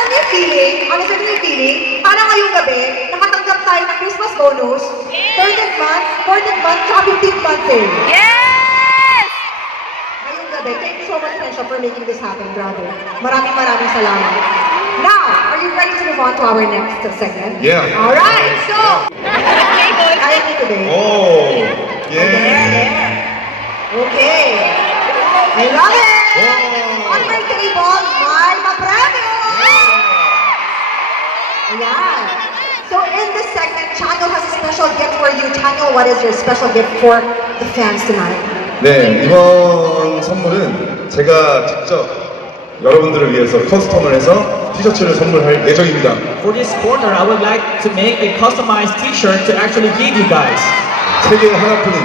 alam mo yung feeling, parang ngayong gabi, nakatanggap tayo ng Christmas bonus, 14th month, tsaka 15th month eh. Yes! Ngayong gabi, thank you so much, Friendship, for making this happen, brother. Maraming salamat. Now, are you ready to move on to our next segment? Yeah. Alright, so, kaya niyo today. Oh, yeah. Okay. I love it! Oh. On my table, may mapremyo! Ayan. So in this segment, Channel has a special gift for you. Channel, what is your special gift for the fans tonight? 네, 이번 선물은 제가 직접 여러분들을 위해서 커스텀을 해서 티셔츠를 선물할 예정입니다. For this corner, I would like to make a customized T-shirt to actually give you guys. 세계 하나뿐인.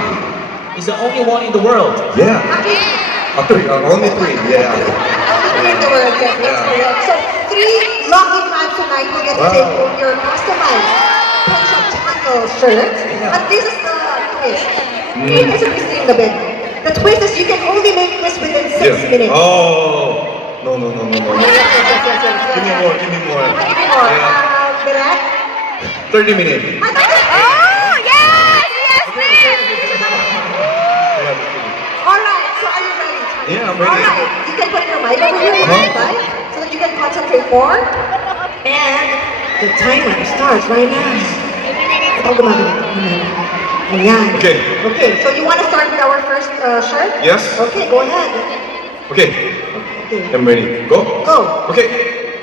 It's the only one in the world. Yeah. Only three. Yeah. Only in the world, yes, that's correct. So 3 lucky fans tonight will get to take home your customized Penshop Channel shirt. And this is the twist. This is the in the bed. The twist is you can only make this within 6 minutes. Oh. No. Yes. Give me more. Give me more. Yeah. Direct? 30 minutes. Oh, yes! Yes, please! Alright, so are you ready? Yeah, I'm ready. Alright, you can put your mic over here, right? So that you can concentrate more. And the timer starts right now. Ito gumagana. Ayan. Okay. Okay, so you want to start with our first shirt? Yes. Okay, go ahead. Okay. Okay, I'm ready. Go. go. Okay.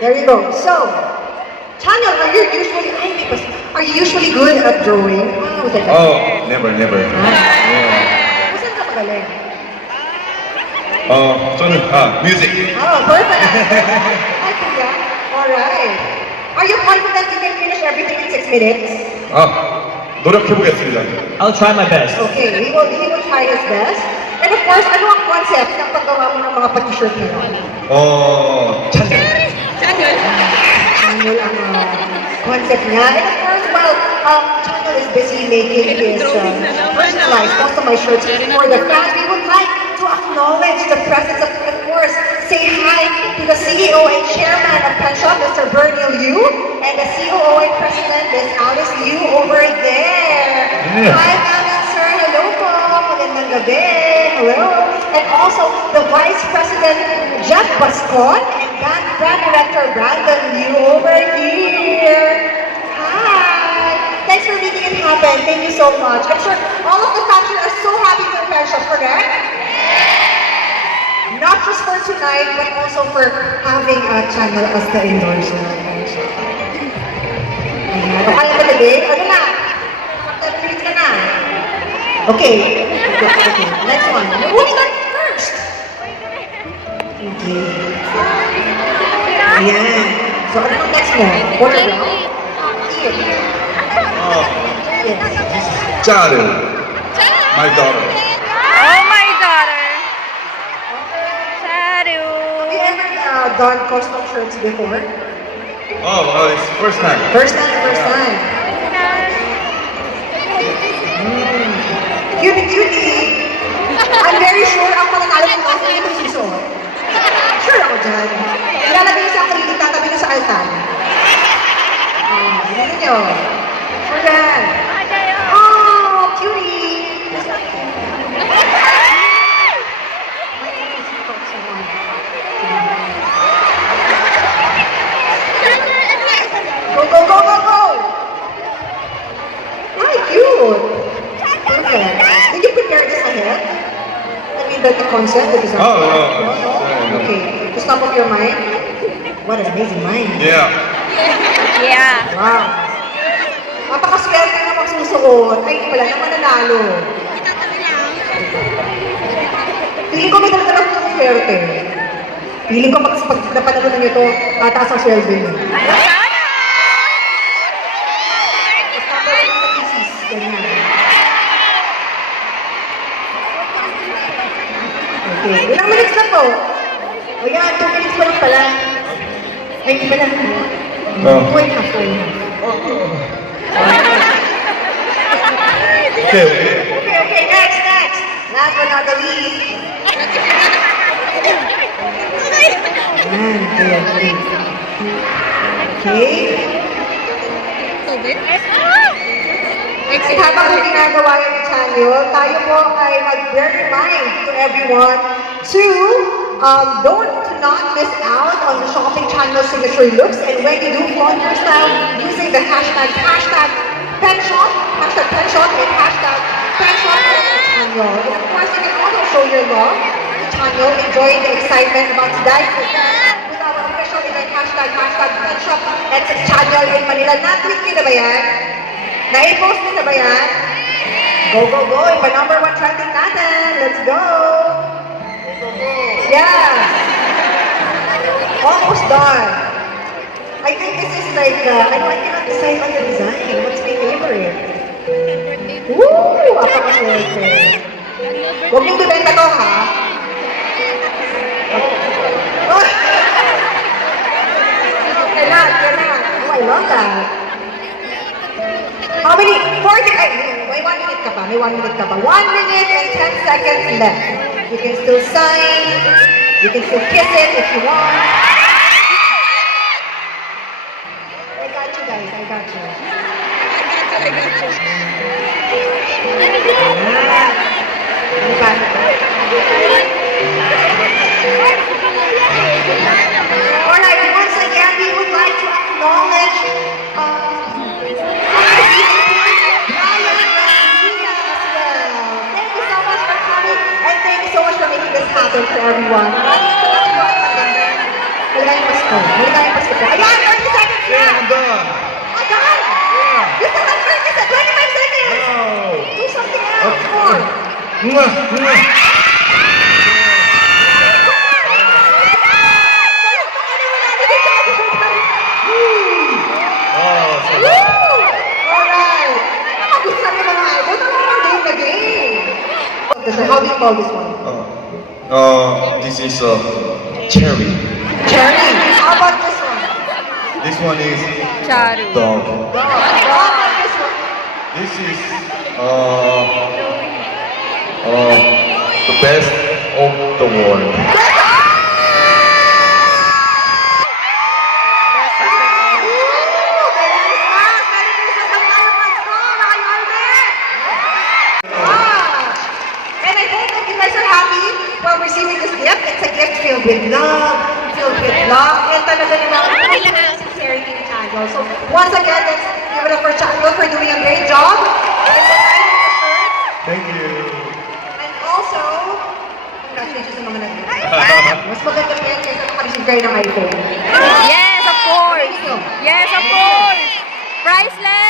There you go. So, Channel, are you usually good at drawing? Wow, was that? Oh, never. Yeah. Saan ka magaling? 저는 music. Oh, perfect. I think that. Alright. Are you confident you can finish everything in 6 minutes? 노력해보겠습니다. I'll try my best. Okay, he will try his best. And of course, ano ang concept ng paggawa mo ng mga pag-t-shirt na yun? 찬양. Channel ang concept niya. And of course, well, Channel is busy making his personalized, customized shirts for the fans. We would like to acknowledge the presence of course, say hi to the CEO and Chairman of Penshop, Mr. Bernie Liu, and the COO and President, Ms. Alice Liu over there. Yeah. Hi, ma'am and sir. Hello po. Magandang gabi. Hello. And also the Vice President, Jeff Bascon, and Brand Director, Brandon Liu over here. Hi. Thanks for making it happen. Thank you so much. I'm sure all of the fans here are so happy for Penshop, correct? Not just for tonight, but also for having a Channel as the endorser. Ayan. Kaya mo today? Ano na? 10 minutes ka na. Okay. Next one. Who did that first? Okay. Ayan. So, ano yung next mo? Order now? Here. Yes. 짜르. My daughter. Oh, my daughter. Charu. Have you ever done custom shirts before? It's first time. First time. Cutie! I'm very sure ang mananalo ng kasi ito yung susunod. Sure ako dyan. Ilalagay sa akrilik, tatabi ko sa altar. Hindi nyo. Sure yan. Oh, cutie! Go! Hi, cute! Perfect. Did you prepare this ahead? I mean, the concept, the design? No. Okay. Just top of your mind? What an amazing mind. Yeah. Yeah. Wow. Napakaswerte na magsusuot. Ay, pala naman nanalo. Feeling ko may talaga ng swerte. Feeling ko pag napanalo ninyo ito, tataas ang sweldo niyo. Okay, ilang minutes na po? O yan, 2 minutes pa lang pala. Ay, hindi pala. 2 and a half. Okay, next. Last but not the least. Ayan, Okay. At habang hindi ginagawa yan ni Chanyo, tayo po ay mag-bear in mind to everyone to not miss out on the shopping Chanyo signature looks. And when you do flaunt your style using the hashtag penshop, and hashtag penshop Chanyo. And of course, you can also show your love to Chanyo, enjoy the excitement about today's event with our official event hashtag penshop at Chanyo in Manila. Na-tweet niyo na ba yan? Na-post niyo na ba yan? Go, go, go! Ipa number 1 trending natin! Let's go! Yeah! Almost done. I think this is like, I cannot decide on the design. What's my favorite? Woo! Apakaswerte. Huwag niyong bibenta to, ha? Oh! Kailan. Oh, I love that. How many? 40. May 1 minute ka pa. 1 minute and 10 seconds left. You can still sign. You can still kiss it if you want. I got you guys. I got you. Alright, once again, we would like to acknowledge thank you so much for making this happen for everyone. Maligayang Pasko. Ayan, 30 seconds Yeah, na! I'm done. Oh, done! You still have 25 seconds! No. Do something else, more! Mwah, mwah. Oh, so Alright! Nakagustuhan niyo mga idol. Ano naman doing the game? How do you call this one? this is cherry. Cherry. How about this one? This one is Charu. dog. How about this one? This is the best of the world. And I hope that you guys are happy while receiving this gift. It's a gift filled with love, and talaga namang sincerity in Chanyo. So once again, let's give it up for Chanyo for doing a great job. Thank you. And also, congratulations sa mga nag-gift. Mas maganda pa yan kaysa makareceive kayo ng iPhone. Yes, of course. Yes, of course. Priceless.